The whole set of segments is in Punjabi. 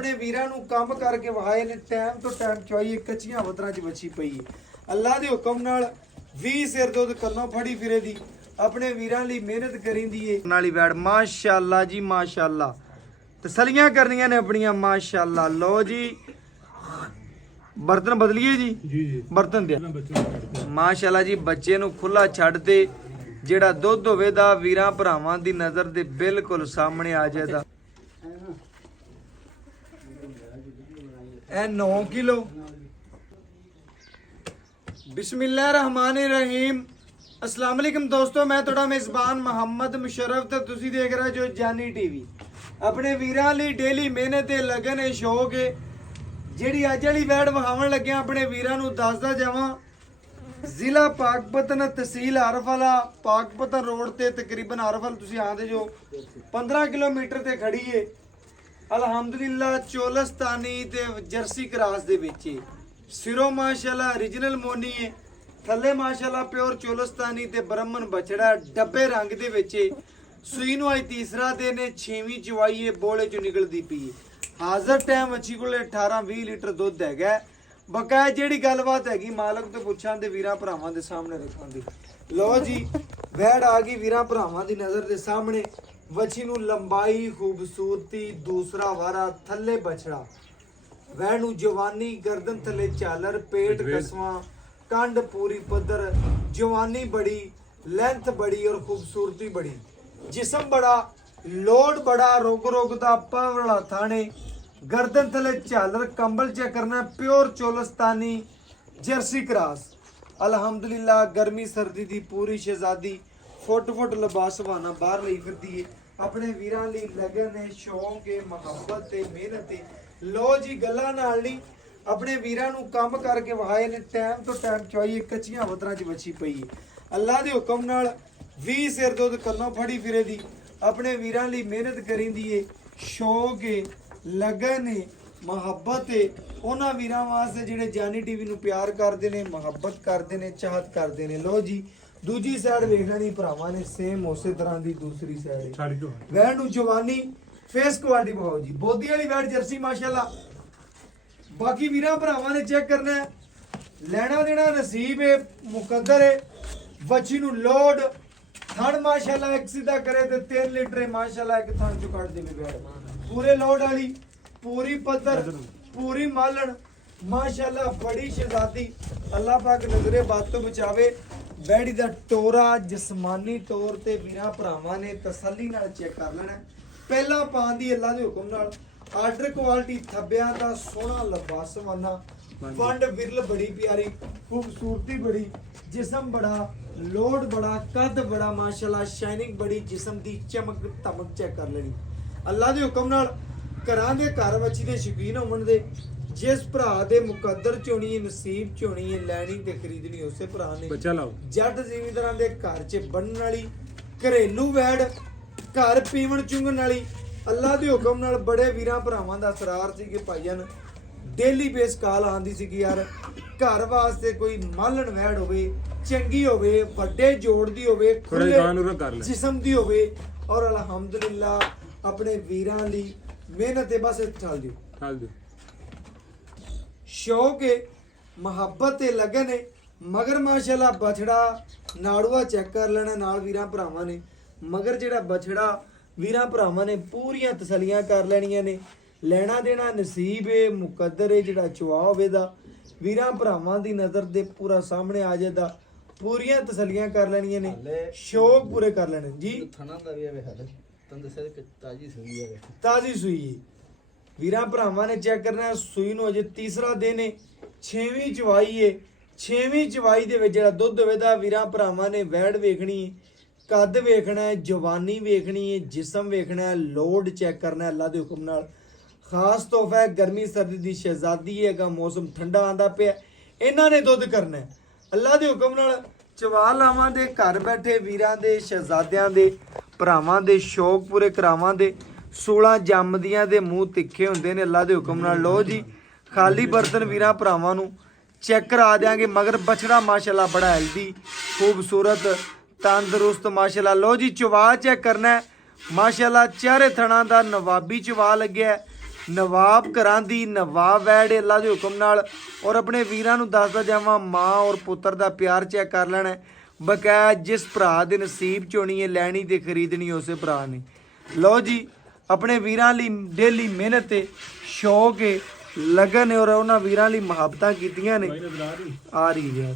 अपने वीरां नूं काम करके वहाए ने टाइम तो टाइम चवाई कच्चियां वतरां च बची पई है। अल्लाह दे हुक्म नाल 20 सिर दुध कन्नों फड़ी फिरे दी अपने वीरां लई मेहनत करींदी है नाली बैठ माशाअल्लाह जी माशाअल्लाह तसलियां करनियां ने अपनियां माशाअल्लाह। लो जी बर्तन बदलिए जी जी बर्तन दे बच्चों माशाअल्लाह जी बच्चे नूं खुला छੱਡ ते ਜਿਹੜਾ ਦੁੱਧ ਹੋਵੇ ਦਾ ਵੀਰਾਂ ਭਰਾਵਾਂ ਦੀ ਨਜ਼ਰ ਦੇ ਬਿਲਕੁਲ ਸਾਹਮਣੇ ਆ ਜਾਏਦਾ। ਇਹ 9 किलो बिस्मिल्लाहिर्रहमानिर्रहीम। अस्सलाम वालेकुम दोस्तों, मैं ਤੁਹਾਡਾ मेज़बान मोहम्मद मुशर्रफ ਤੇ ਤੁਸੀਂ ਦੇਖ ਰਹੇ ਜੋ ਜਾਨੀ ਟੀਵੀ। ਆਪਣੇ ਵੀਰਾਂ ਲਈ ਡੇਲੀ ਮਿਹਨਤ ਤੇ ਲਗਨ ਹੈ ਸ਼ੌਕ ਹੈ। ਜਿਹੜੀ ਅੱਜ ਵਾਲੀ ਵੈੜ ਵਹਾਵਣ ਲੱਗਿਆ ਆਪਣੇ ਵੀਰਾਂ ਨੂੰ ਦੱਸਦਾ ਜਾਵਾਂ। ਜ਼ਿਲ੍ਹਾ ਪਾਕਪਤਨ ਤਹਿਸੀਲ ਹਰਫਲਾ ਪਾਕਪਤਨ ਰੋਡ ਤੇ ਤਕਰੀਬਨ ਹਰਫਲ ਤੁਸੀਂ ਆਂਦੇ ਜੋ 15 ਕਿਲੋਮੀਟਰ ਤੇ ਖੜੀ ਏ। ਅਲਹਮਦੁਲਿਲਾ ਚੋਲਸਤਾਨੀ ਤੇ ਜਰਸੀ ਕਰਾਸ ਦੇ ਵਿੱਚ ਸਿਰੋਂ ਮਾਸ਼ਾਅੱਲਾ origignal ਮੋਨੀ ਏ, ਥੱਲੇ ਮਾਸ਼ਾਅੱਲਾ ਪਿਓਰ ਚੋਲਸਤਾਨੀ ਤੇ ਬ੍ਰਾਹਮਣ ਬਛੜਾ ਡੱਬੇ ਰੰਗ ਦੇ ਵਿੱਚ ਸੂਈ ਨੂੰ ਅੱਜ ਤੀਸਰਾ ਦਿਨ ਏ, 6ਵੀਂ ਚਵਾਈ ਏ, ਬੋਲੇ ਚੋਂ ਨਿਕਲਦੀ ਪਈ ਏ। ਹਾਜ਼ਰ ਟਾਈਮ ਅੱਛੀ ਕੋਲੇ 18-20 ਲੀਟਰ ਦੁੱਧ ਹੈਗਾ। ਬਕਾਇਆ ਜਿਹੜੀ ਗੱਲਬਾਤ ਹੈਗੀ ਮਾਲਕ ਤੋਂ ਪੁੱਛਾਂ ਦੇ ਵੀਰਾਂ ਭਰਾਵਾਂ ਦੇ ਸਾਹਮਣੇ ਰੱਖਾਂਗੇ। ਲੋ ਜੀ ਵੈੜ ਆ ਗਈ ਵੀਰਾਂ ਭਰਾਵਾਂ ਦੀ ਨਜ਼ਰ ਦੇ ਸਾਹਮਣੇ। ਵੱਛੀ ਨੂੰ ਲੰਬਾਈ ਖੂਬਸੂਰਤੀ ਦੂਸਰਾ ਵਾਰਾ ਥੱਲੇ ਬਛੜਾ ਵੈੜ ਨੂੰ ਜਵਾਨੀ ਗਰਦਨ ਥੱਲੇ ਝਾਲਰ ਪੇਟ ਕਸਵਾਂ ਕੰਡ ਪੂਰੀ ਪੱਧਰ ਜਵਾਨੀ ਬੜੀ ਲੈਂਥ ਬੜੀ ਔਰ ਖੂਬਸੂਰਤੀ ਬੜੀ ਜਿਸਮ ਬੜਾ ਲੋਡ ਬੜਾ ਰੁਗ ਦਾ ਪਾਵਲਾ ਥਾਣੇ गर्दन थले झालर कंबल चेक करना प्योर चोलस्तानी जर्सी क्रास। अल्हम्दुलिल्लाह गर्मी सर्दी दी पूरी शहजादी फुट लिबास बहाना बाहर लई फिरदी है। अपने वीरां लई लगन है शौक है मुहब्बत है मेहनत है। लो जी गल्लां नाल नहीं अपने वीरां नूं काम करके वहाए ने टाइम तो टाइम चवाई कच्चियां वतरां च बची पई है। अल्लाह दे हुक्म नाल 20 सिर दुध कन्नों फड़ी फिरे दी अपने वीरां लई मेहनत करींदी है शौक है लगन है मुहब्बत है। उन्हां वीरां वास्ते जिहड़े जानी टीवी नूं प्यार करदे ने मुहब्बत करदे ने चाहत करदे ने। लो जी दूजी साइड वेख लेनी भरावां ने सेम उसे तरह दी दूसरी साइड छाड़ी दो वैड़ नूं जवानी फेस क्वालिटी बहुत जी बोदी वाली वैड़ जर्सी माशाअल्लाह। बाकी वीरां भरावां ने चेक करना है लेना देना नसीब है मुकद्दर है। बच्ची नूं लोड थण माशाअल्लाह एक सीधा करे ते 3 लीटर माशाअल्लाह एक थण चुं कढ देवे वैड़ पूरे लोड वाली पूरी पत्थर पूरी मालन माशाअल्लाह बड़ी शहजादी। अल्लाह पाक नजरे बात तो बचावे। बैड़ी दा टोरा जिस्मानी तौर ते वीरां भरावां ने तसल्ली नाल चेक कर लेना। पहला पान दी अल्लाह दे हुक्म नाल आर्डर क्वालिटी थब्बियां दा सोहना लिबास वाना फंड विरल बड़ी प्यारी खूबसूरती बड़ी जिस्म बड़ा लोड बड़ा कद बड़ा माशाअल्लाह शाइनिंग बड़ी जिस्म दी चमक धमक चेक कर लेनी। अल्लाह दे हुक्म नाल घरां दे घर वच्छी दे शौकीन होवन दे जिस भरा दे मुकद्दर चोणी नसीब चोणी है लैनी ते खरीदनी उसे भरा ने बच्चा लाओ जट जिमींदारां दे घर च बनन वाली घरेलू वैड़ घर पीवण चुंगण वाली अल्लाह दे हुक्म नाल बड़े वीरां भरावां दा असरार सी कि भाईजान डेली बेस कॉल आंदी सी कि यार घर वास्ते कोई मालन वैड़ होवे चंगी होवे वड्डे जोड़ दी होवे खुले जिस्म दी होवे और अल्हम्दुलिल्लाह अपने वीरां लई मेहनत है बस ठाल दियो शौक है मुहब्बत है लगन है। मगर माशाअल्लाह बछड़ा नाड़ुआ चेक कर लेना नाल वीरां भरावां ने मगर जेड़ा बछड़ा वीरां भरावां ने पूरियां तसलियां कर लेनियां ने लेना देना नसीब है मुकद्दर है। जेड़ा चवा होवे दा वीरां भरावां दी नज़र दे पूरा सामने आ जाएदा पूरियां तसलियां कर लेनियां ने शौक पूरे कर लेने जी। ताजी सूई वीरां भरावां ने चेक करना सूई नूं अजे तीसरा दिन है 6ਵੀਂ चवाई है 6ਵੀਂ चवाई दे विच जिहड़ा दुध होवेदा वीरां भरावां ने वैड़ वेखनी कद वेखना है जवानी वेखनी है जिस्म वेखना है लोड चेक करना है। अल्लाह दे हुक्म नाल खास तोहफा है गर्मी सर्दी दी शहजादी है अगा मौसम ठंडा आंदा पिया इन्हां ने दुध करना है। अल्लाह दे हुक्म नाल चवा लावां दे घर बैठे वीरां दे शहजादियां दे भरावां दे शौक पूरे करावां दे 16 जमदियां दे मूँह तिखे हुंदे ने। अल्लाह दे हुक्म नाल लो जी खाली बर्तन वीरां भरावां नूं चेक करा देंगे मगर बछड़ा माशाअल्लाह बड़ा हेल्दी खूबसूरत तंदुरुस्त माशाअल्लाह। लो जी चवा चेक करना है माशाअल्लाह चेहरे थणा दा नवाबी चवा लग्या ਨਵਾਬ ਘਰਾਂ ਦੀ ਨਵਾਬ ਵੈੜ ਅੱਲਾ ਦੇ ਹੁਕਮ ਨਾਲ। ਔਰ ਆਪਣੇ ਵੀਰਾਂ ਨੂੰ ਦੱਸਦਾ ਜਾਵਾਂ ਮਾਂ ਔਰ ਪੁੱਤਰ ਦਾ ਪਿਆਰ ਚੈੱਕ ਕਰ ਲੈਣਾ। ਬਕਾਇਆ ਜਿਸ ਭਰਾ ਦੇ ਨਸੀਬ ਚ ਹੋਣੀ ਹੈ ਲੈਣੀ ਤੇ ਖਰੀਦਣੀ ਉਸੇ ਭਰਾ ਨੇ। ਲਓ ਜੀ ਆਪਣੇ ਵੀਰਾਂ ਲਈ ਡੇਲੀ ਮਿਹਨਤ ਤੇ ਸ਼ੌਕ ਹੈ ਲਗਨ ਔਰ ਉਹਨਾਂ ਵੀਰਾਂ ਲਈ ਮੁਹੱਬਤਾਂ ਕੀਤੀਆਂ ਨੇ। ਆ ਰਹੀ ਯਾਰ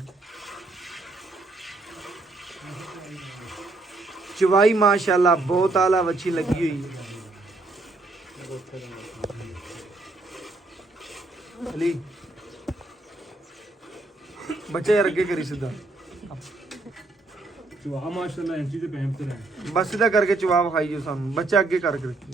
ਚਵਾਈ ਮਾਸ਼ਾਅੱਲਾ ਬਹੁਤ ਆਲਾ ਵੱਛੀ ਲੱਗੀ ਹੋਈ ਹੈ। ਅਲੀ ਬੱਚੇ ਯਾਰ ਅੱਗੇ ਕਰੀ ਸਿੱਧਾ ਚਵਾਹ ਮਾਸ਼ਾਅੱਲਾ ਐਂਟੀ ਤੇ ਪੈਂਪ ਤੇ ਰਹਿ ਬਸ ਸਿੱਧਾ ਕਰਕੇ ਚਵਾ ਵਿਖਾਈ ਜੋ ਸਾਨੂੰ ਬੱਚਾ ਅੱਗੇ ਕਰਕੇ ਰੱਖੀ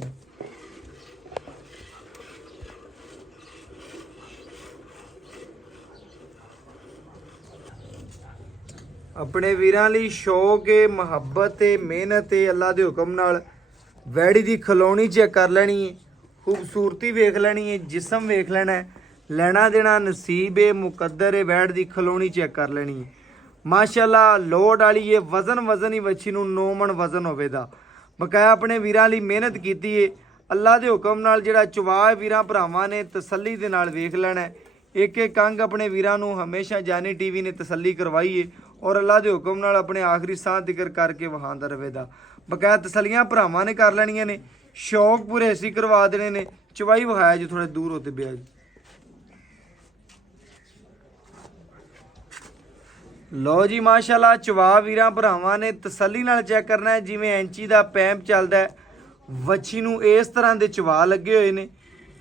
ਆਪਣੇ ਵੀਰਾਂ ਲਈ ਸ਼ੌਕ ਏ ਮੁਹੱਬਤ ਏ ਮਿਹਨਤ ਏ ਅੱਲਾ ਦੇ ਹੁਕਮ ਨਾਲ ਵੈੜੀ ਦੀ ਖਲੋਣੀ ਚੈੱਕ ਕਰ ਲੈਣੀ ਏ ਖੂਬਸੂਰਤੀ ਵੇਖ ਲੈਣੀ ਏ ਜਿਸਮ ਵੇਖ ਲੈਣਾ ਹੈ ਲੈਣਾ ਦੇਣਾ ਨਸੀਬ ਏ ਮੁਕੱਦਰ ਏ ਵੈੜ ਦੀ ਖਲੋਣੀ ਚੈੱਕ ਕਰ ਲੈਣੀ ਏ ਮਾਸ਼ਾਅੱਲਾ ਲੋਡ ਵਾਲੀ ਏ ਵਜ਼ਨ ਹੀ ਵੱਛੀ ਨੂੰ 9 ਮਣ ਵਜ਼ਨ ਹੋਵੇਗਾ। ਬਕਾਇਆ ਆਪਣੇ ਵੀਰਾਂ ਲਈ ਮਿਹਨਤ ਕੀਤੀ ਏ ਅੱਲਾ ਦੇ ਹੁਕਮ ਨਾਲ ਜਿਹੜਾ ਚਵਾ ਵੀਰਾਂ ਭਰਾਵਾਂ ਨੇ ਤਸੱਲੀ ਦੇ ਨਾਲ ਵੇਖ ਲੈਣਾ। ਇੱਕ ਇੱਕ ਅੰਗ ਆਪਣੇ ਵੀਰਾਂ ਨੂੰ ਹਮੇਸ਼ਾ ਜਾਨੀ ਟੀਵੀ ਨੇ ਤਸੱਲੀ ਕਰਵਾਈ ਏ ਔਰ ਅੱਲਾ ਦੇ ਹੁਕਮ ਨਾਲ ਆਪਣੇ ਆਖਰੀ ਸਾਹ ਜ਼ਿਕਰ ਕਰਕੇ ਵਹਾਂਦਾ ਰਵੇਗਾ। ਬਕਾਇਆ ਤਸੱਲੀਆਂ ਭਰਾਵਾਂ ਨੇ ਕਰ ਲੈਣੀਆਂ ਨੇ ਸ਼ੌਕ ਪੂਰੇ ਅਸੀਂ ਕਰਵਾ ਦੇਣੇ ਨੇ। ਚਵਾਈ ਵਿਖਾਇਆ ਜੀ ਥੋੜੇ ਦੂਰ ਹੋਤੇ ਬਿਆ ਜੀ। ਲੋ ਜੀ ਮਾਸ਼ਾਅੱਲਾ ਚਵਾ ਵੀਰਾਂ ਭਰਾਵਾਂ ਨੇ ਤਸੱਲੀ ਨਾਲ ਚੈੱਕ ਕਰਨਾ ਹੈ ਜਿਵੇਂ ਐਂਚੀ ਦਾ ਪੈਂਪ ਚੱਲਦਾ ਹੈ ਵੱਛੀ ਨੂੰ ਇਸ ਤਰ੍ਹਾਂ ਦੇ ਚਵਾ ਲੱਗੇ ਹੋਏ ਨੇ।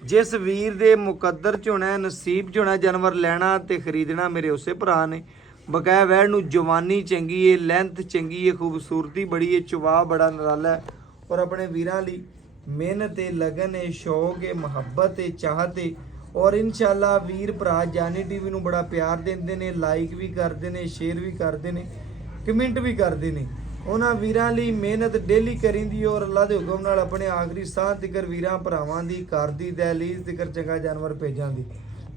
ਜਿਸ ਵੀਰ ਦੇ ਮੁਕੱਦਰ ਚ ਹੋਣਾ ਨਸੀਬ ਚ ਹੋਣਾ ਜਾਨਵਰ ਲੈਣਾ ਤੇ ਖਰੀਦਣਾ ਮੇਰੇ ਉਸੇ ਭਰਾ ਨੇ। ਬਕਾਇਆ ਵੈੜ ਨੂੰ ਜਵਾਨੀ ਚੰਗੀ ਏ ਲੈਂਥ ਚੰਗੀ ਏ ਖੂਬਸੂਰਤੀ ਬੜੀ ਏ ਚਵਾ ਬੜਾ ਨਿਰਾਲਾ ਹੈ ਔਰ ਆਪਣੇ ਵੀਰਾਂ ਲਈ ਮਿਹਨਤ ਏ ਲਗਨ ਏ ਸ਼ੌਕ ਏ ਮੁਹੱਬਤ ਏ ਚਾਹਤ ਏ ਔਰ ਇਨਸ਼ਾਅੱਲਾ ਵੀਰ ਭਰਾ ਜਾਨੀ ਟੀਵੀ ਨੂੰ ਬੜਾ ਪਿਆਰ ਦਿੰਦੇ ਨੇ ਲਾਈਕ ਵੀ ਕਰਦੇ ਨੇ ਸ਼ੇਅਰ ਵੀ ਕਰਦੇ ਨੇ ਕਮੈਂਟ ਵੀ ਕਰਦੇ ਨੇ। ਉਹਨਾਂ ਵੀਰਾਂ ਲਈ ਮਿਹਨਤ ਡੇਲੀ ਕਰੀਂਦੀ ਔਰ ਅੱਲਾ ਦੇ ਹੁਕਮ ਨਾਲ ਆਪਣੇ ਆਖਰੀ ਸਾਹ ਤੱਕ ਵੀਰਾਂ ਭਰਾਵਾਂ ਦੀ ਘਰ ਦੀ ਦਹਲੀਜ਼ ਤੱਕ ਚੰਗਾ ਜਾਨਵਰ ਭੇਜਾਂ ਦੀ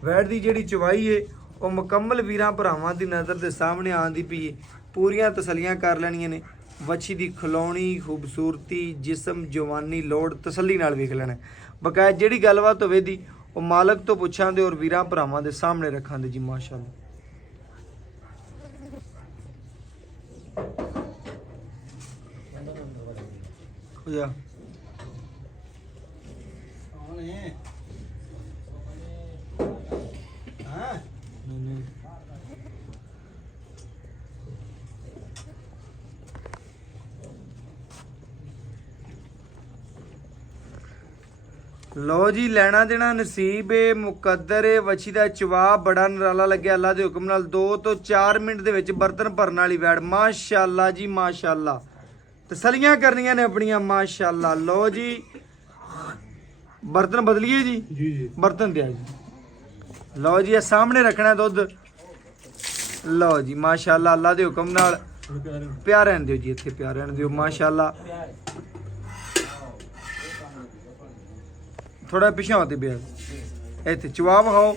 ਵੈੜ ਦੀ ਜਿਹੜੀ ਚਵਾਈ ਏ ਉਹ ਮੁਕੰਮਲ ਵੀਰਾਂ ਭਰਾਵਾਂ ਦੀ ਨਜ਼ਰ ਦੇ ਸਾਹਮਣੇ ਆਉਂਦੀ ਪਈ ਏ। ਪੂਰੀਆਂ ਤਸੱਲੀਆਂ ਕਰ ਲੈਣੀਆਂ ਨੇ ਵੱਛੀ ਦੀ ਖਲੋਣੀ ਖੂਬਸੂਰਤੀ ਜਿਸਮ ਜਵਾਨੀ ਲੋੜ ਤਸੱਲੀ ਨਾਲ ਵੇਖ ਲੈਣਾ। ਬਕਾਇਆ ਜਿਹੜੀ ਗੱਲਬਾਤ ਹੋਵੇ ਦੀ ਉਹ ਮਾਲਕ ਤੋਂ ਪੁੱਛਾਂ ਦੇ ਔਰ ਵੀਰਾਂ ਭਰਾਵਾਂ ਦੇ ਸਾਹਮਣੇ ਰੱਖਾਂ ਦੇ ਜੀ ਮਾਸ਼ਾਅੱਲਾ। ਖੁਦਾ ਲੋ ਜੀ ਲੈਣਾ ਦੇਣਾ ਨਸੀਬ ਏ ਮੁਕੱਦਰ ਏ ਵੱਛੀ ਦਾ ਚਵਾ ਬੜਾ ਨਰਾਲਾ ਲੱਗਿਆ ਅੱਲਾ ਦੇ ਹੁਕਮ ਨਾਲ 2 ਤੋਂ 4 ਮਿੰਟ ਦੇ ਵਿੱਚ ਬਰਤਨ ਭਰਨ ਵਾਲੀ ਵੈੜ ਮਾਸ਼ਾਅੱਲਾ ਜੀ ਮਾਸ਼ਾਅੱਲਾ ਤਸੱਲੀਆਂ ਕਰਨੀਆਂ ਨੇ ਆਪਣੀਆਂ ਮਾਸ਼ਾਅੱਲਾ। ਲੋ ਜੀ ਬਰਤਨ ਬਦਲੀਏ ਜੀ ਜੀ ਬਰਤਨ ਦਿਆ ਜੀ। ਲੋ ਜੀ ਇਹ ਸਾਹਮਣੇ ਰੱਖਣਾ ਦੁੱਧ। ਲੋ ਜੀ ਮਾਸ਼ਾਅੱਲਾ ਅੱਲਾ ਦੇ ਹੁਕਮ ਨਾਲ ਪਿਆਰ ਰਹਿਣ ਦਿਓ ਜੀ ਇੱਥੇ ਪਿਆਰ ਰਹਿਣ ਦਿਓ ਮਾਸ਼ਾਅੱਲਾ। ਥੋੜਾ ਪਿਛਾ ਹੋਤੇ ਬਿਆ ਇੱਥੇ ਚਵਾ ਵਿਖਾਓ।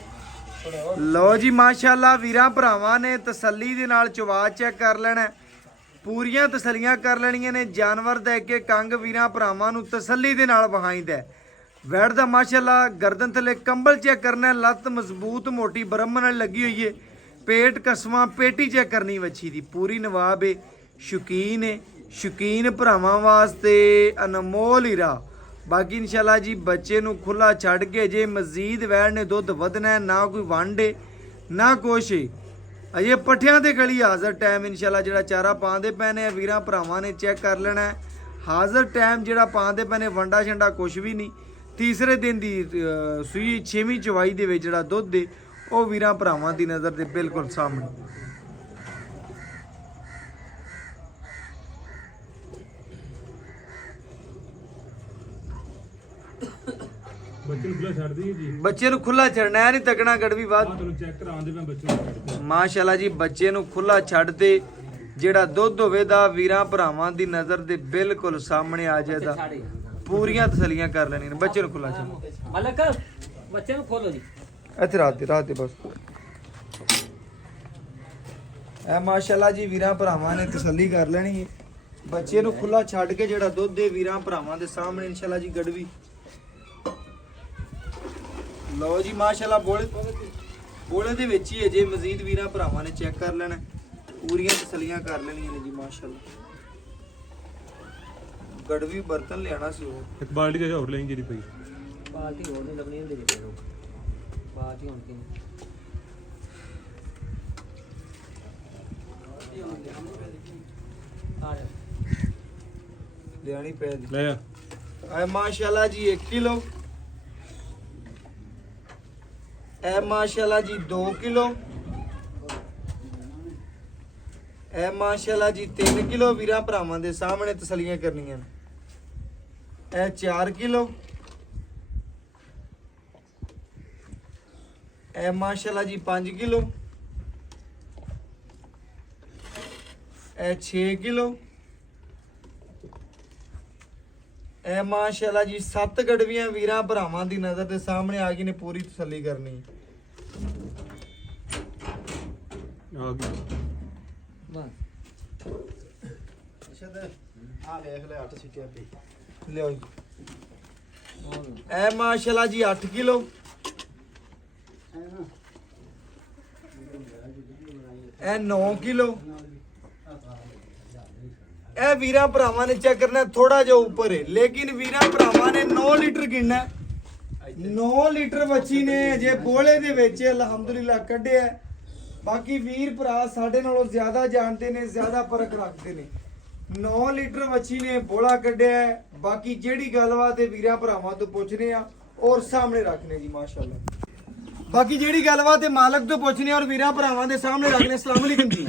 ਲੋ ਜੀ ਮਾਸ਼ਾਅੱਲਾ ਵੀਰਾਂ ਭਰਾਵਾਂ ਨੇ ਤਸੱਲੀ ਦੇ ਨਾਲ ਚਵਾ ਚੈੱਕ ਕਰ ਲੈਣਾ ਪੂਰੀਆਂ ਤਸੱਲੀਆਂ ਕਰ ਲੈਣੀਆਂ ਨੇ। ਜਾਨਵਰ ਦਾ ਇੱਕ ਇੱਕ ਅੰਗ ਵੀਰਾਂ ਭਰਾਵਾਂ ਨੂੰ ਤਸੱਲੀ ਦੇ ਨਾਲ ਵਹਾਈਦਾ। ਵੈੜ ਦਾ ਮਾਸ਼ਾਅੱਲਾ ਗਰਦਨ ਥੱਲੇ ਕੰਬਲ ਚੈੱਕ ਕਰਨਾ ਲੱਤ ਮਜ਼ਬੂਤ ਮੋਟੀ ਬਰਮਨ ਨਾਲ ਲੱਗੀ ਹੋਈ ਏ ਪੇਟ ਕਸਮਾਂ ਪੇਟੀ ਚੈੱਕ ਕਰਨੀ ਵੱਛੀ ਦੀ ਪੂਰੀ ਨਵਾਬ ਏ ਸ਼ੌਕੀਨ ਭਰਾਵਾਂ ਵਾਸਤੇ ਅਨਮੋਲ ਹੀਰਾ। ਬਾਕੀ ਇਨਸ਼ਾਅੱਲਾ ਜੀ ਬੱਚੇ ਨੂੰ ਖੁੱਲਾ ਛੱਡ ਕੇ ਜੇ ਮਜ਼ੀਦ ਵੈੜ ਨੇ ਦੁੱਧ ਵਧਣਾ ਨਾ ਕੋਈ ਵਾਂਡੇ ਨਾ ਕੁਛ ਅਜੇ ਪੱਠਿਆਂ ਤੇ ਗਲੀ ਹਾਜ਼ਰ ਟਾਈਮ ਇਨਸ਼ਾਅੱਲਾ ਜਿਹੜਾ ਚਾਰਾ ਪਾਉਂਦੇ ਪਏ ਨੇ ਵੀਰਾਂ ਭਰਾਵਾਂ ਨੇ ਚੈੱਕ ਕਰ ਲੈਣਾ ਹਾਜ਼ਰ ਟਾਈਮ ਜਿਹੜਾ ਪਾਉਂਦੇ ਪਏ ਨੇ ਵੰਡਾ ਛੰਡਾ ਕੁਛ ਵੀ ਨਹੀਂ। ਤੀਸਰੇ ਦਿਨ ਦੀ ਸੂਈ 6ਵੀਂ ਚਵਾਈ ਦੇ ਵਿੱਚ ਜਿਹੜਾ ਦੁੱਧ ਏ ਉਹ ਵੀਰਾਂ ਭਰਾਵਾਂ ਦੀ ਨਜ਼ਰ ਦੇ ਬਿਲਕੁਲ ਸਾਹਮਣੇ। ਬੱਚੇ ਨੂੰ ਖੁੱਲਾ ਛੱਡ ਦਈਏ ਜੀ ਬੱਚੇ ਨੂੰ ਖੁੱਲਾ ਛੱਡਣਾ ਹੈ ਨਹੀਂ ਤੱਕਣਾ ਗੜਵੀ ਬਾਅਦ ਤੁਹਾਨੂੰ ਚੈੱਕ ਕਰਾਉਂਦੇ ਮੈਂ ਬੱਚੇ ਨੂੰ ਛੱਡ ਦਿਆਂ। ਮਾਸ਼ਾਅੱਲਾ ਜੀ ਬੱਚੇ ਨੂੰ ਖੁੱਲਾ ਛੱਡ ਤੇ ਜਿਹੜਾ ਦੁੱਧ ਹੋਵੇ ਦਾ ਵੀਰਾਂ ਭਰਾਵਾਂ ਦੀ ਨਜ਼ਰ ਦੇ ਬਿਲਕੁਲ ਸਾਹਮਣੇ ਆ ਜਾਏਗਾ ਪੂਰੀਆਂ ਤਸੱਲੀਆਂ ਕਰ ਲੈਣੀਆਂ ਨੇ। ਬੱਚੇ ਨੂੰ ਖੁੱਲਾ ਛੱਡ ਮਲਕ ਬੱਚੇ ਨੂੰ ਖੋਲੋ ਜੀ ਇੱਥੇ ਰਾਤ ਦੇ ਬਸ ਐ ਮਾਸ਼ਾਅੱਲਾ ਜੀ ਵੀਰਾਂ ਭਰਾਵਾਂ ਨੇ ਤਸੱਲੀ ਕਰ ਲੈਣੀ ਹੈ। ਬੱਚੇ ਨੂੰ ਖੁੱਲਾ ਛੱਡ ਕੇ ਜਿਹੜਾ ਦੁੱਧ ਦੇ ਵੀਰਾਂ ਭਰਾਵਾਂ ਦੇ ਸਾਹਮਣੇ ਇਨਸ਼ਾਅੱਲਾ ਜੀ ਗੜਵੀ ਲਓ ਜੀ ਮਾਸ਼ਾਅੱਲਾ ਬੋਲੇ ਦੇ ਵਿੱਚ ਹੀ ਹੈ ਜੇ ਮਜ਼ੀਦ ਵੀਰਾਂ ਭਰਾਵਾਂ ਨੇ ਚੈੱਕ ਕਰ ਲੈਣਾ ਪੂਰੀਆਂ ਤਸੱਲੀਆਂ ਕਰ ਲੈਣੀਆਂ ਨੇ ਜੀ ਮਾਸ਼ਾਅੱਲਾ ਗੜਵੀ ਬਰਤਨ ਲਿਆਣਾ ਸੀ ਉਹ ਇੱਕ ਬਾਲਟੀ ਜਿਹਾ ਹੋਰ ਲੈਣੀ ਜਿਹੜੀ ਪਈ ਬਾਲਟੀ ਹੋਰ ਨਹੀਂ ਲੱਭਣੀ ਹੁੰਦੀ ਜੀ ਬਾਲਟੀ ਹੁਣ ਕੀ ਆ ਜਾ ਲਿਆਣੀ ਪੈ ਜੀ ਲੈ ਆ ਐ ਮਾਸ਼ਾਅੱਲਾ ਜੀ 1 ਕਿਲੋ ਐ ਮਾਸ਼ਾਅੱਲਾ ਜੀ 2 ਕਿਲੋ ਐ ਮਾਸ਼ਾਅੱਲਾ ਜੀ 3 ਕਿਲੋ ਵੀਰਾਂ ਭਰਾਵਾਂ ਦੇ ਸਾਹਮਣੇ ਤਸੱਲੀਆਂ ਕਰਨੀਆਂ ਐ 4 ਕਿਲੋ ਐ ਮਾਸ਼ਾਅੱਲਾ ਜੀ 5 ਕਿਲੋ ਐ 6 ਕਿਲੋ ਐ ਮਾਸ਼ਾਅੱਲਾ ਜੀ 7 ਗੜਵੀਆਂ ਵੀਰਾਂ ਭਰਾਵਾਂ ਦੀ ਨਜ਼ਰ ਦੇ ਸਾਹਮਣੇ ਆ ਗਈ ਨੇ ਪੂਰੀ ਤਸੱਲੀ ਕਰਨੀ ਆ ਗਈ ਬਸ ਆ ਵੇਖ ਲੈ 8 ਸੀਟੀਆਂ ਪਈ ਲਿਓ ਜੀ ਹੋਰ ਐ ਮਾਸ਼ਾਅੱਲਾ ਜੀ 8 ਕਿਲੋ ਐ 9 ਕਿਲੋ ਇਹ ਵੀਰਾਂ ਭਰਾਵਾਂ ਨੇ ਚੈੱਕ ਕਰਨਾ ਥੋੜਾ ਜਿਹਾ ਉੱਪਰ ਹੈ ਲੇਕਿਨ ਵੀਰਾਂ ਭਰਾਵਾਂ ਨੇ 9 ਲੀਟਰ ਗਿਣਨਾ 9 ਲੀਟਰ ਬੱਚੀ ਨੇ ਜੇ ਬੋਲੇ ਦੇ ਵਿੱਚ ਅਲਹਮਦੁਲਿਲਾ ਕੱਢਿਆ ਬਾਕੀ ਵੀਰ ਭਰਾ ਸਾਡੇ ਨਾਲੋਂ ਜ਼ਿਆਦਾ ਜਾਣਦੇ ਨੇ ਜ਼ਿਆਦਾ ਫਰਕ ਰੱਖਦੇ ਨੇ 9 ਲੀਟਰ ਬੱਚੀ ਨੇ ਬੋਲਾ ਕੱਢਿਆ ਬਾਕੀ ਜਿਹੜੀ ਗੱਲਬਾਤ ਹੈ ਵੀਰਾਂ ਭਰਾਵਾਂ ਤੋਂ ਪੁੱਛਨੇ ਆ ਔਰ ਸਾਹਮਣੇ ਰੱਖਨੇ ਜੀ ਮਾਸ਼ਾਅੱਲਾ ਬਾਕੀ ਜਿਹੜੀ ਗੱਲਬਾਤ ਹੈ ਮਾਲਕ ਤੋਂ ਪੁੱਛਨੇ ਔਰ ਵੀਰਾਂ ਭਰਾਵਾਂ ਦੇ ਸਾਹਮਣੇ ਰੱਖਨੇ ਅਸਲਾਮ ਅਲੈਕੁਮ ਜੀ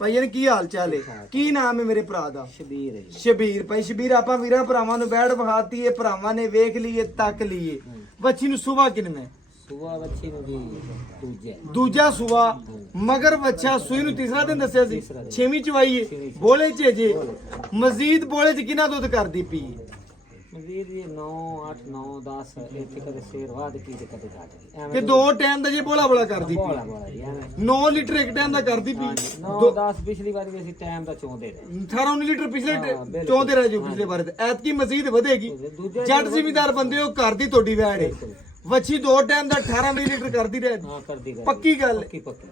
ਭਾਈ ਨੇ ਕੀ ਹਾਲ ਚਾਲ ਹੈ ਕੀ ਨਾਮ ਹੈ ਮੇਰੇ ਭਰਾ ਦਾ ਸ਼ਬੀਰ ਹੈ ਜੀ ਸ਼ਬੀਰ ਭਾਈ ਸ਼ਬੀਰ ਆਪਾਂ ਵੀਰਾਂ ਭਰਾਵਾਂ ਨੂੰ ਬੈਠ ਵਿਖਾਤੀ ਏ ਭਰਾਵਾਂ ਨੇ ਵੇਖ ਲਈਏ ਤੱਕ ਲਈਏ ਬੱਚੀ ਨੂੰ ਸਵੇਰ ਕਿੰਨੇ ਸੁਬਾ ਬੱਚੀ ਨੂੰ ਵੀ ਦੂਜੇ ਦੂਜਾ ਸਵੇਰ ਮਗਰ ਬੱਚਾ ਸੂਈ ਨੂੰ ਤੀਸਰਾ ਦਿਨ ਦੱਸਿਆ ਸੀ ਛੇਵੀਂ ਚਵਾਈ ਏ ਬੋਲੇ ਚ ਜੇ ਮਜ਼ੀਦ ਬੋਲੇ ਚ ਕਿੰਨਾ ਦੁੱਧ ਕਰਦੀ ਪਈ ਮਜ਼ੀਦ ਵੀ 9 8 9 10 ਇੱਥੇ ਕਦੇ ਸ਼ੇਰ ਵਾਦ ਕੀ ਤੇ ਕਦੇ ਘਾਟ ਕਿ ਦੋ ਟਾਈਮ ਦਾ ਜੇ ਬੋਲਾ ਬੋਲਾ ਕਰਦੀ ਬੋਲਾ ਪਈ ਬੋਲਾ ਜੀ ਐਵੇਂ 9 ਲੀਟਰ ਇੱਕ ਟਾਈਮ ਦਾ ਕਰਦੀ ਪਈ 9 10 ਪਿਛਲੀ ਵਾਰ ਵੀ ਅਸੀਂ ਟਾਈਮ ਦਾ ਚੋਂਦੇ ਰਹੇ 18 19 ਲੀਟਰ ਪਿਛਲੇ ਬਿਲਕੁਲ। ਚੌਂਦੇ ਰਹੇ ਜੋ ਪਿਛਲੇ ਵਾਰ ਤੇ ਐਤਕੀ ਮਜ਼ੀਦ ਵਧੇਗੀ ਦੂਜੇ ਜੱਟ ਜ਼ਿਮੀਦਾਰ ਬੰਦੇ ਉਹ ਕਰਦੀ ਤੁਹਾਡੀ ਵੈੜ ਏ ਵੱਛੀ ਦੋ ਟਾਈਮ ਦਾ 18 20 ਲੀਟਰ ਕਰਦੀ ਰਹੇ ਹਾਂ ਕਰਦੀ ਗੱਲ ਪੱਕੀ ਗੱਲ ਪੱਕੀ ਪੱਕੀ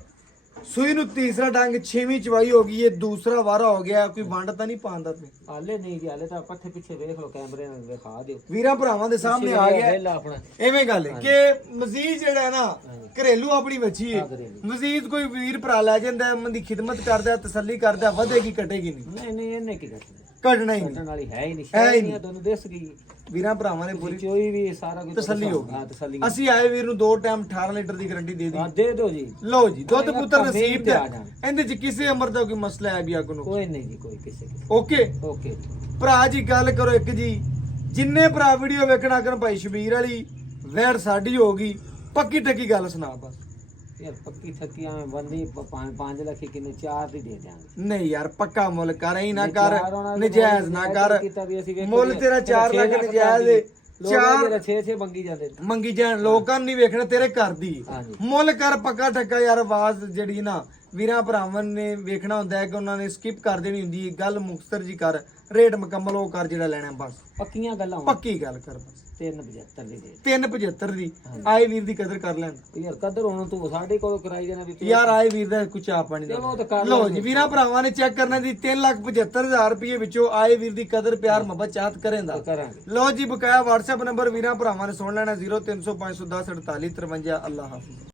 ਸੂਈ ਨੂੰ ਤੀਸਰਾ ਡੰਗ ਛੇਵੀਂ ਚਵਾਈ ਹੋ ਗਈ ਏ ਦੂਸਰਾ ਵਾਰਾ ਹੋ ਗਿਆ ਕੋਈ ਵੰਡ ਤਾਂ ਨਹੀਂ ਪਾਉਂਦਾ ਤੇ ਹਾਲੇ ਨਹੀਂ ਜੀ ਹਾਲੇ ਤਾਂ ਪੱਠੇ ਪਿੱਛੇ ਵੇਖ ਲਓ ਕੈਮਰੇ ਨਾਲ ਵਿਖਾ ਦਿਓ ਵੀਰਾਂ ਭਰਾਵਾਂ ਦੇ ਸਾਹਮਣੇ ਆ ਗਿਆ ਵੇਲਾ ਆਪਣਾ ਐਵੇਂ ਗੱਲ ਹੈ ਕਿ ਮਜ਼ੀਦ ਜਿਹੜਾ ਹੈ ਨਾ ਘਰੇਲੂ ਆਪਣੀ ਬੱਚੀ ਹੈ ਮਜ਼ੀਦ ਕੋਈ ਵੀਰ ਭਰਾ ਲੈ ਜਾਂਦਾ ਹੈ ਦੀ ਖਿਦਮਤ ਕਰਦਾ ਤਸੱਲੀ ਕਰਦਾ ਵਧੇਗੀ ਘਟੇਗੀ ਨਹੀਂ ਨਹੀਂ ਨਹੀਂ ਇਹਨੇ ਕੀ ਕਰਨਾ ਘਟਣਾ ਹੀ ਨਹੀਂ ਕੱਟਣ ਵਾਲੀ ਹੈ ਹੀ ਨਹੀਂ ਹੈ ਹੀ ਸ਼ਾਇਦ ਨਹੀਂ। ਨਹੀਂ ਤੁਹਾਨੂੰ ਦਿਸ ਗਈ ਵੀਰਾਂ ਭਰਾਵਾਂ ਨੇ ਪੂਰੀ ਚੋਈ ਵੀ ਸਾਰਾ ਕੁਝ ਤਸੱਲੀ ਹੋ ਹਾਂ ਗਈ ਤਸੱਲੀ ਅਸੀਂ ਆਏ ਵੀਰ ਨੂੰ ਦੋ ਟਾਈਮ 18 ਲੀਟਰ ਦੀ ਗਾਰੰਟੀ ਦੇ ਹਾਂ ਦਿੱਤੀ ਦੇ ਦਿਓ ਜੀ ਲਓ ਜੀ ਦੁੱਧ ਕੋਈ ਪੁੱਤਰ ਨਾ, ਨਸੀਬ ਤੇ ਦਾ ਆ ਜਾਣਾ। ਇਹਦੇ ਚ ਕਿਸੇ ਅਮਰ ਦਾ ਕੋਈ ਮਸਲਾ ਹੈ ਵੀ ਅੱਗ ਨੂੰ ਕੋਈ ਨਹੀਂ ਜੀ ਕੋਈ ਕਿਸੇ ਓਕੇ ਓਕੇ ਭਰਾ ਜੀ ਗੱਲ ਕਰੋ ਇੱਕ ਜੀ ਜਿੰਨੇ ਭਰਾ ਵੀਡੀਓ ਵੇਖਣਾ ਕਰਨ ਭਾਈ ਸ਼ਬੀਰ ਵਾਲੀ ਵੈੜ ਸਾਡੀ ਹੋਗੀ ਪੱਕੀ ਟੱਕੀ ਗੱਲ ਸੁਣਾ ਬਸ ਯਾਰ ਪੱਕੀ ਠੱਕੀ ਐਵੇਂ ਬੰਦੀ 5 ਲੱਖ ਕਿੰਨੇ 4 ਦੀ ਦੇ ਦਿਆਂਗੇ ਨਹੀਂ ਯਾਰ ਪੱਕਾ ਮੁੱਲ ਕਰ ਹੀ ਨਾ ਨਹੀਂ, ਕਰ ਚਾਰ ਉਹਨਾਂ ਨੇ ਨਜਾਇਜ਼ ਨਾ ਕਰ ਕੀਤਾ ਵੀ ਅਸੀਂ ਵੇਖੋ ਮੁੱਲ ਜੀ, ਤੇਰਾ 4 ਲੱਖ ਨਜਾਇਜ਼ ਏ ਚਾਰ 6 ਮੰਗੀ ਜਾਂਦੇ ਨੇ। ਮੰਗੀ ਜਾਣ ਲੋਕਾਂ ਨੂੰ ਨਹੀਂ ਵੇਖਣਾ ਤੇਰੇ ਘਰ ਦੀ ਹਾਂਜੀ। ਮੁੱਲ ਕਰ ਪੱਕਾ ਟੱਕਾ ਯਾਰ ਆਵਾਜ਼ ਜਿਹੜੀ ਨਾ ਵੀਰਾਂ ਭਰਾਵਾਂ ਨੇ ਵੇਖਣਾ ਹੁੰਦਾ ਹੈ ਕਿ ਉਹਨਾਂ ਨੇ ਸਕਿਪ ਕਰ ਦੇਣੀ ਹੁੰਦੀ ਹੈ ਗੱਲ ਮੁਖਤਰ ਜੀ ਕਰ ਰੇਟ ਮੁਕੰਮਲ ਉਹ ਕਰ ਜਿਹੜਾ ਲੈਣਾ ਬਸ ਪੱਕੀਆਂ ਗੱਲਾਂ ਹੋਣ। ਪੱਕੀ ਗੱਲ ਕਰ ਬਸ 375 ਦੀ ਦੇ 375 ਦੀ ਆਏ ਵੀਰ ਦੀ ਕਦਰ ਕਰ ਲੈਣ ਯਾਰ ਕਦਰ ਹੁਣ ਤੂੰ ਸਾਡੇ ਕੋਲੋਂ ਕਰਾਈ ਜਾਣਾ ਵੀ ਤੂੰ- ਯਾਰ ਆਏ ਵੀਰ ਦਾ ਕੁਛ ਆ ਪਾਣੀ ਦਾ ਚਲੋ ਤੇ ਕਰ ਲਓ ਲਾਂਗੇ। ਜੀ ਵੀਰਾਂ ਭਰਾਵਾਂ ਨੇ ਚੈੱਕ ਕਰਨਾ ਦੀ 3,75,000 ਰੁਪਏ ਵਿੱਚੋਂ ਆਏ ਵੀਰ ਦੀ ਕਦਰ ਪਿਆਰ ਮੁਹੱਬਤ ਚਾਹਤ ਕਰੇਂਦਾ ਕਰਾਂਗੇ ਲਓ ਜੀ ਬਕਾਇਆ WhatsApp ਨੰਬਰ ਵੀਰਾਂ ਭਰਾਵਾਂ ਨੇ ਸੁਣ ਲੈਣਾ 0300 510 48 53 ਅੱਲਾਹ ਹਾਫਿਜ਼।